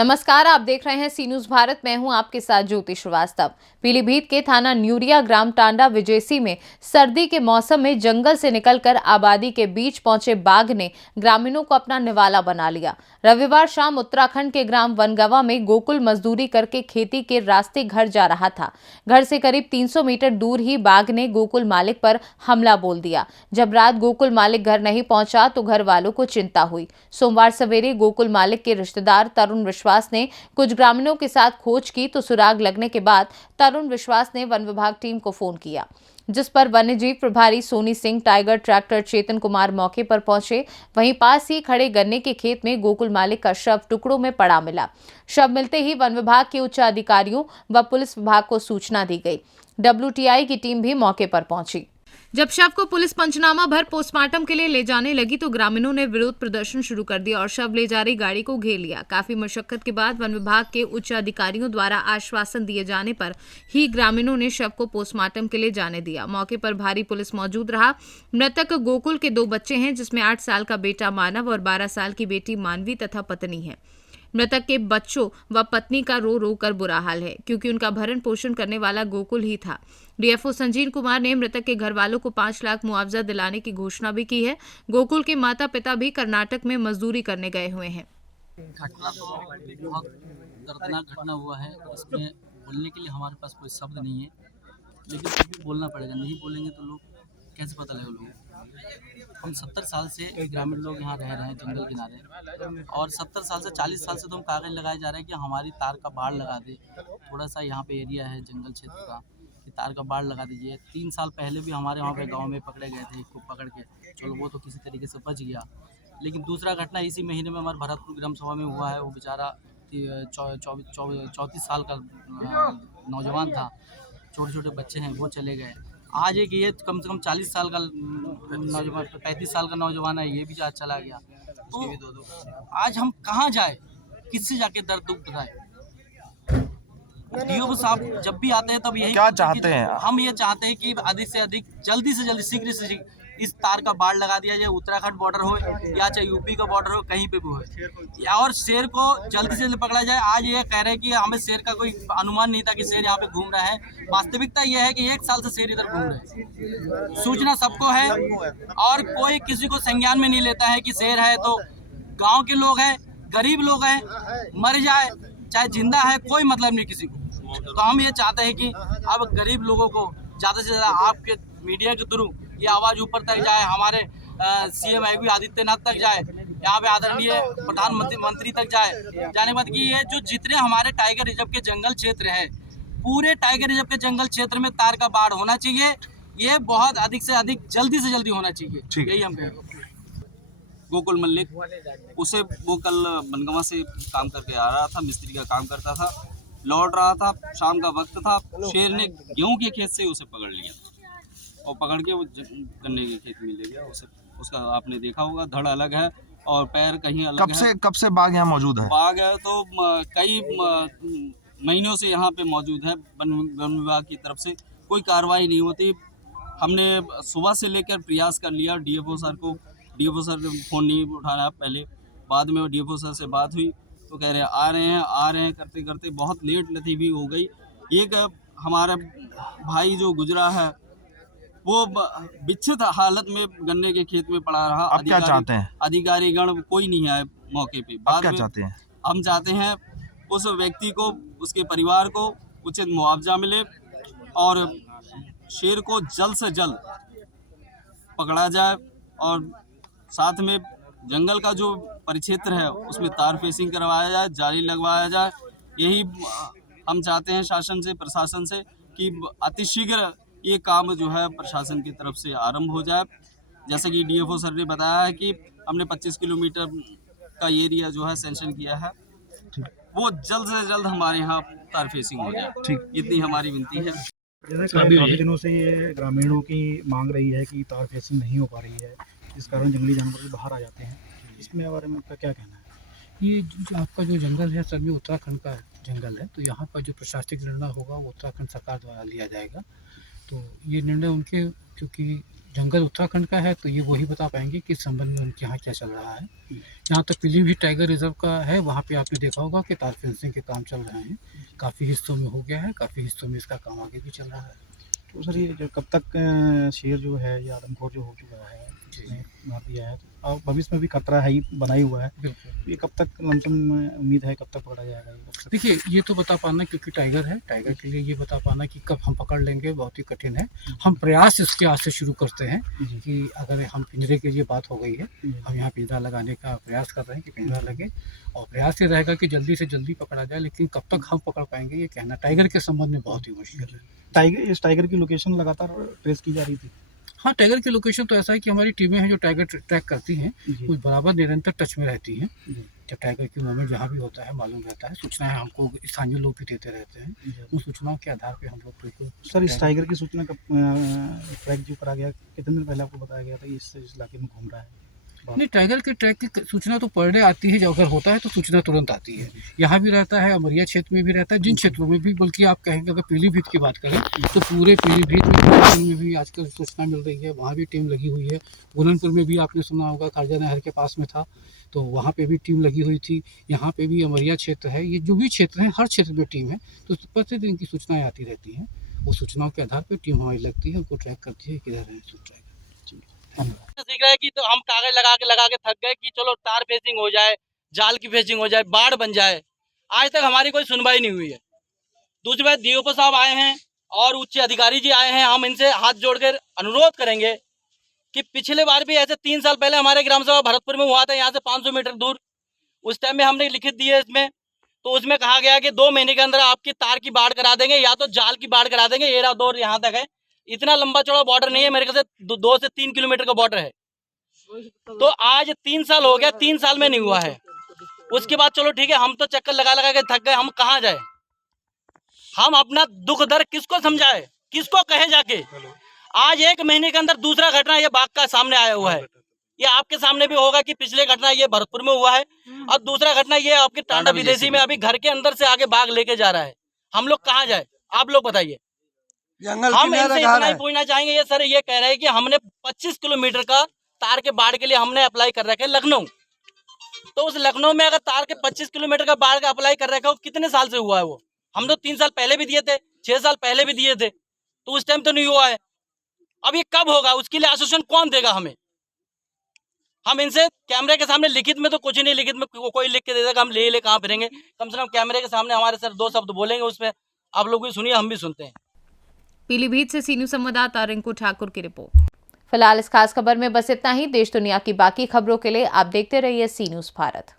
नमस्कार, आप देख रहे हैं सी न्यूज भारत। मैं हूं आपके साथ ज्योति श्रीवास्तव। पीलीभीत के थाना न्यूरिया ग्राम टांडा विजेसी में सर्दी के मौसम में जंगल से निकलकर आबादी के बीच पहुंचे बाघ ने ग्रामीणों को अपना निवाला बना लिया। रविवार शाम उत्तराखंड के ग्राम वनगवा में गोकुल मजदूरी करके खेती के रास्ते घर जा रहा था। घर से करीब 300 मीटर दूर ही बाघ ने गोकुल मालिक पर हमला बोल दिया। जब रात गोकुल मालिक घर नहीं पहुंचा तो घर वालों को चिंता हुई। सोमवार सवेरे गोकुल मालिक के रिश्तेदार तरुण विश्वास ने कुछ ग्रामीणों के साथ खोज की तो सुराग लगने के बाद तरुण विश्वास ने वन विभाग टीम को फोन किया, जिस पर वन्यजीव प्रभारी सोनी सिंह, टाइगर ट्रैक्टर चेतन कुमार मौके पर पहुंचे। वहीं पास ही खड़े गन्ने के खेत में गोकुल मालिक का शव टुकड़ों में पड़ा मिला। शव मिलते ही वन विभाग के उच्च अधिकारियों व पुलिस विभाग को सूचना दी गई। WTI की टीम भी मौके पर पहुंची। जब शव को पुलिस पंचनामा भर पोस्टमार्टम के लिए ले जाने लगी तो ग्रामीणों ने विरोध प्रदर्शन शुरू कर दिया और शव ले जा रही गाड़ी को घेर लिया। काफी मशक्कत के बाद वन विभाग के उच्च अधिकारियों द्वारा आश्वासन दिए जाने पर ही ग्रामीणों ने शव को पोस्टमार्टम के लिए जाने दिया। मौके पर भारी पुलिस मौजूद रहा। मृतक गोकुल के 2 बच्चे हैं, जिसमें 8 साल का बेटा मानव और 12 साल की बेटी मानवी तथा पत्नी है। मृतक के बच्चों व पत्नी का रो रो कर बुरा हाल है, क्योंकि उनका भरण पोषण करने वाला गोकुल ही था। DFO संजीव कुमार ने मृतक के घर वालों को 5 लाख मुआवजा दिलाने की घोषणा भी की है। गोकुल के माता पिता भी कर्नाटक में मजदूरी करने गए हुए हैं। घटना तो बहुत दर्दनाक घटना हुआ है। इसमें बोलने के लिए हमारे पास कोई शब्द नहीं है, लेकिन फिर भी बोलना पड़ेगा। नहीं बोलेंगे तो लोग कैसे पता लगेगा लोगों को। हम 70 साल से ग्रामीण लोग यहाँ रह रहे हैं जंगल किनारे, और 70 साल से 40 साल से तो हम कागज़ लगाए जा रहे हैं कि हमारी तार का बाड़ लगा दे। थोड़ा सा यहाँ पे एरिया है जंगल क्षेत्र का, कि तार का बाड़ लगा दीजिए। 3 साल पहले भी हमारे वहाँ पे गाँव में पकड़े गए थे, इसको पकड़ के, चलो वो तो किसी तरीके से बच गया। लेकिन दूसरा घटना इसी महीने में हमारे भरतपुर ग्राम सभा में हुआ है। वो बेचारा 34 साल का नौजवान था, छोटे छोटे बच्चे हैं, वो चले गए। आज एक ये कम से कम 40 साल का नौजवान, 35 साल का नौजवान है, ये भी आज चला गया। तो आज हम कहाँ जाए, किससे जाके दर्द दुख बताए। DFO साहब जब भी आते हैं तब यही क्या चाहते हैं? हम ये चाहते हैं कि अधिक से अधिक जल्दी से जल्दी शीघ्र से शीघ्र इस तार का बाड़ लगा दिया जाए। उत्तराखंड बॉर्डर हो या चाहे UP का बॉर्डर हो, कहीं पे भी हो, और शेर को जल्दी से जल्दी पकड़ा जाए। आज ये कह रहे हैं कि हमें शेर का कोई अनुमान नहीं था कि शेर यहाँ पे घूम रहा है। वास्तविकता यह है कि 1 साल से शेर इधर घूम रहे हैं। सूचना सबको है और कोई किसी को संज्ञान में नहीं लेता है कि शेर है। तो गाँव के लोग हैं, गरीब लोग हैं, मर जाए चाहे जिंदा है, कोई मतलब नहीं किसी को। तो हम ये चाहते हैं कि अब गरीब लोगों को ज़्यादा से ज़्यादा आपके मीडिया के थ्रू ये आवाज़ ऊपर तक जाए, हमारे CM योगी आदित्यनाथ तक जाए, यहाँ पे आदरणीय प्रधानमंत्री तक जाए। जाने के बाद कि ये जो जितने हमारे टाइगर रिजर्व के जंगल क्षेत्र है, पूरे टाइगर रिजर्व के जंगल क्षेत्र में तार का बाड़ होना चाहिए। ये बहुत अधिक से अधिक जल्दी से जल्दी होना चाहिए, यही हम कहेंगे। गोकुल मल्लिक, उसे वो कल बनगवा से काम करके आ रहा था, मिस्त्री का काम करता था, लौट रहा था, शाम का वक्त था। शेर ने गेहूं के खेत से उसे पकड़ लिया और पकड़ के वो गन्ने के खेत में ले गया। उसे, उसका आपने देखा होगा, धड़ अलग है और पैर कहीं अलग है। कब से बाघ यहाँ मौजूद है? बाघ है तो कई महीनों से यहाँ पे मौजूद है। वन विभाग की तरफ से कोई कार्रवाई नहीं होती। हमने सुबह से लेकर प्रयास कर लिया DFO सर को। DFO सर ने फ़ोन नहीं उठाया पहले, बाद में DFO सर से बात हुई तो कह रहे हैं आ रहे हैं करते करते बहुत लेट लतीफ़ी हो गई। एक हमारा भाई जो गुजरा है वो विक्षित हालत में गन्ने के खेत में पड़ा रहा। आप क्या चाहते हैं? अधिकारीगण कोई नहीं आए मौके पे। आप क्या चाहते हैं? हम चाहते हैं उस व्यक्ति को, उसके परिवार को उचित मुआवजा मिले और शेर को जल्द से जल्द पकड़ा जाए, और साथ में जंगल का जो परिक्षेत्र है उसमें तार फेंसिंग करवाया जाए, जाली लगवाया जाए। यही हम चाहते हैं शासन से, प्रशासन से, कि अतिशीघ्र ये काम जो है प्रशासन की तरफ से आरंभ हो जाए। जैसे कि DFO सर ने बताया है कि हमने 25 किलोमीटर का एरिया जो है सेंक्शन किया है, वो जल्द से जल्द हमारे यहाँ तार फेंसिंग हो जाए। ठीक, इतनी हमारी विनती है। काफ़ी दिनों से ये ग्रामीणों की मांग रही है कि तार फेंसिंग नहीं हो पा रही है, जिस कारण जंगली जानवर भी बाहर आ जाते हैं। इसमें बारे में आपका क्या कहना है? ये जो आपका जो जंगल है सर, ये उत्तराखंड का जंगल है, तो यहाँ पर जो प्रशासनिक निर्णय होगा वो उत्तराखंड सरकार द्वारा लिया जाएगा। तो ये निर्णय उनके, क्योंकि जंगल उत्तराखंड का है तो ये वही बता पाएंगे कि इस संबंध में उनके यहाँ क्या चल रहा है। जहाँ तक पीलीभीत टाइगर रिजर्व का है, वहाँ पे आपने देखा होगा कि तार फेंसिंग के काम चल रहे हैं, काफ़ी हिस्सों में हो गया है, काफ़ी हिस्सों में इसका काम आगे भी चल रहा है। तो सर ये जो कब तक शेर जो है या आदमखोर जो हो चुका है जिसने मार दिया है और भविष्य में भी खतरा है ही बना ही हुआ है, बिल्कुल। ये कब तक लमसम उम्मीद है कब तक पकड़ा जाएगा? देखिए, ये तो बता पाना, क्योंकि टाइगर है, टाइगर के लिए ये बता पाना कि कब हम पकड़ लेंगे बहुत ही कठिन है। हम प्रयास इसके आज से शुरू करते हैं कि अगर हम पिंजरे के लिए बात हो गई है, हम यहाँ पिंजरा लगाने का प्रयास कर रहे हैं कि पिंजरा लगे, और प्रयास ये रहेगा कि जल्दी से जल्दी पकड़ा जाए, लेकिन कब तक हम पकड़ पाएंगे ये कहना टाइगर के संबंध में बहुत ही मुश्किल है। इस टाइगर की लोकेशन लगातार ट्रेस की जा रही थी। हाँ, टाइगर की लोकेशन तो ऐसा है कि हमारी टीमें हैं जो टाइगर ट्रैक करती हैं, वो बराबर निरंतर टच में रहती हैं। जब टाइगर की मूवमेंट जहाँ भी होता है मालूम रहता है, सूचनाएं हमको स्थानीय लोग भी देते रहते हैं, उन सूचनाओं के आधार पे हम लोग बिल्कुल। सर इस टाइगर की सूचना कब ट्रैक जो करा गया, कितने दिन पहले आपको बताया गया था इस इलाके में घूम रहा है? नहीं, टाइगर के ट्रैक की सूचना तो पर डे आती है, जब अगर होता है तो सूचना तुरंत आती है। यहाँ भी रहता है, अमरिया क्षेत्र में भी रहता है, जिन क्षेत्रों में भी, बल्कि आप कहेंगे अगर पीलीभीत की बात करें तो पूरे पीलीभीत में भी आजकल सूचना मिल रही है, वहाँ भी टीम लगी हुई है। बुलंदपुर में भी आपने सुना होगा, खारजा नहर के पास में था तो वहाँ पे भी टीम लगी हुई थी। यहाँ पे भी अमरिया क्षेत्र है, ये जो भी क्षेत्र है हर क्षेत्र में टीम है, तो प्रतिदिन की सूचनाएँ आती रहती हैं। वो सूचनाओं के आधार पर टीम हमारी लगती है, उनको ट्रैक करती है किधर है टाइगर। सीख रहे हैं कि तो हम कागज लगा के थक गए कि चलो तार फेसिंग हो जाए, जाल की फेसिंग हो जाए, बाढ़ बन जाए। आज तक हमारी कोई सुनवाई नहीं हुई है। दूसरी बात, डीओपी साहब आए हैं और उच्च अधिकारी जी आए हैं, हम इनसे हाथ जोड़कर अनुरोध करेंगे कि पिछले बार भी ऐसे 3 साल पहले हमारे ग्राम सभा भरतपुर में हुआ था, यहाँ से 500 मीटर दूर। उस टाइम में हमने लिखित दी है इसमें, तो उसमें कहा गया कि 2 महीने के अंदर आपकी तार की बाढ़ करा देंगे या तो जाल की बाढ़ करा देंगे। ये रहा दौर यहाँ तक है, इतना लंबा चौड़ा बॉर्डर नहीं है, मेरे ख्याल से 2 से 3 किलोमीटर का बॉर्डर है। तो आज 3 साल हो गया, 3 साल में नहीं हुआ है। उसके बाद चलो ठीक है, हम तो चक्कर लगा के थक गए, हम कहाँ जाए? हम अपना दुख दर्द किसको समझाए, किसको कहे जाके? आज 1 महीने के अंदर दूसरा घटना ये बाघ का सामने आया हुआ है। ये आपके सामने भी होगा कि पिछले घटना ये भरतपुर में हुआ है और दूसरा घटना ये आपके टांडा विदेशी में अभी घर के अंदर से आगे बाघ लेके जा रहा है। हम लोग कहाँ जाए, आप लोग बताइए। हम इनसे इतना ही पूछना चाहेंगे, ये सर ये कह रहे हैं कि हमने 25 किलोमीटर का तार के बाढ़ के लिए हमने अप्लाई कर रखा है लखनऊ। तो उस लखनऊ में अगर तार के 25 किलोमीटर का बाढ़ का अप्लाई कर रखा है, कितने साल से हुआ है वो? हम तो 3 साल पहले भी दिए थे, 6 साल पहले भी दिए थे, तो उस टाइम तो नहीं हुआ है। अब ये कब होगा, उसके लिए आश्वासन कौन देगा हमें? हम इनसे कैमरे के सामने, लिखित में तो कुछ नहीं, लिखित में कोई लिख के दे देगा, हम ले कहाँ फिरेंगे? कम से कम कैमरे के सामने हमारे सर 2 शब्द बोलेंगे, उसमें आप लोग भी सुनिए, हम भी सुनते हैं। पीलीभीत से सीनू संवाददाता रिंकू ठाकुर की रिपोर्ट। फिलहाल इस खास खबर में बस इतना ही। देश दुनिया की बाकी खबरों के लिए आप देखते रहिए सी न्यूज़ भारत।